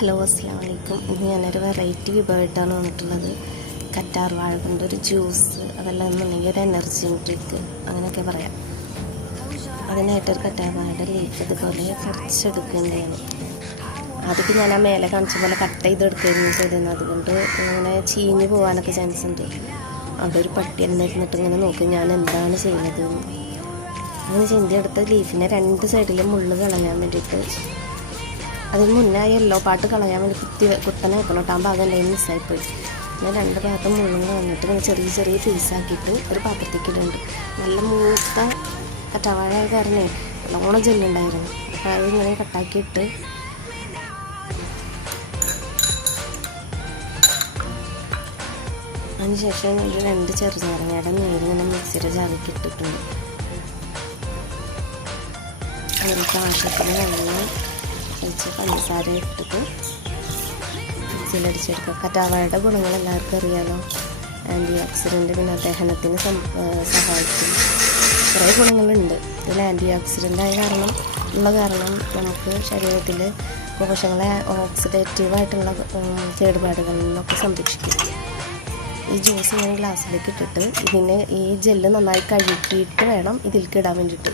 Hello, അസ്സലാമു അലൈക്കും. ഇന്ന് ഞാനൊരു വെറൈറ്റി വിഭവമായിട്ടാണ് വന്നിട്ടുള്ളത്. കറ്റാർ വാഴ കൊണ്ട് ഒരു ജ്യൂസ്, അതെല്ലാം എന്നുണ്ടെങ്കിൽ ഒരു എനർജി ഡ്രിങ്ക്, അങ്ങനെയൊക്കെ പറയാം. അതിനായിട്ടൊരു കറ്റാർ വാഴയുടെ ലീഫ് ഇതുപോലെ കുറച്ചെടുക്കേണ്ടതാണ്. ആദ്യമൊക്കെ ഞാൻ ആ മേലെ കാണിച്ച പോലെ കട്ട് ചെയ്തെടുക്കുകയായിരുന്നു ചെയ്തിരുന്നത്. അതുകൊണ്ട് ഇങ്ങനെ ചീഞ്ഞ് പോകാനൊക്കെ ചാൻസ് ഉണ്ട്. അതൊരു പട്ടി എന്നിരുന്നിട്ട് ഇങ്ങനെ നോക്കും ഞാൻ എന്താണ് ചെയ്യുന്നത്. അങ്ങനെ ചിന്തിയെടുത്ത ലീഫിനെ രണ്ട് സൈഡിലും മുള്ള് കളയാൻ വേണ്ടിയിട്ട്, അതിന് മുന്നേ യെല്ലോ പാട്ട് കളയാൻ വേണ്ടി കുത്തനെ വെക്കണം കേട്ടോ. ആ ഭാഗം എന്തെങ്കിലും മിസ്സായിപ്പോയി. പിന്നെ രണ്ട് ഭാഗത്തും മുഴുവൻ കളഞ്ഞിട്ട് ഇങ്ങനെ ചെറിയ ചെറിയ പീസാക്കിയിട്ട് ഒരു പാത്രത്തേക്ക് ഇടുന്നുണ്ട്. നല്ല മൂത്ത കറ്റാവാഴ കാരണേ നല്ലോണം ജെല്ലുണ്ടായിരുന്നു. അപ്പോൾ അതിങ്ങനെ കട്ടാക്കിയിട്ട് അതിനുശേഷം ഒരു 2 ചെറുനാരങ്ങയുടെ നീരിങ്ങനെ മിക്സിയുടെ ജാറിലേക്ക് ഇട്ടിട്ടുണ്ട്. അതിലേക്ക് ആവശ്യത്തിന് വെള്ളം ഒഴിച്ച് പഞ്ചസാര ഇട്ടിട്ട് മിക്സിയിലടിച്ചെടുക്കുക. കറ്റാവാഴയുടെ ഗുണങ്ങൾ എല്ലാവർക്കും അറിയാമല്ലോ. ആൻറ്റി ഓക്സിഡൻറ്റ്, പിന്നെ ദഹനത്തിന് സഹായിക്കും. കുറേ ഗുണങ്ങളുണ്ട്. ഇതിൽ ആൻറ്റി ഓക്സിഡൻ്റ് ഉള്ള കാരണം നമുക്ക് ശരീരത്തിൽ കോശങ്ങളെ ഓക്സിഡേറ്റീവായിട്ടുള്ള കേടുപാടുകളിൽ നിന്നൊക്കെ സംരക്ഷിക്കും. ഈ ജ്യൂസ് ഞാൻ ഗ്ലാസ്സിലേക്ക് ഇട്ടിട്ട് ഈ ജെല്ല് നന്നായി കഴുകിയിട്ട് വേണം ഇതിലേക്ക് ഇടാൻ വേണ്ടിയിട്ട്.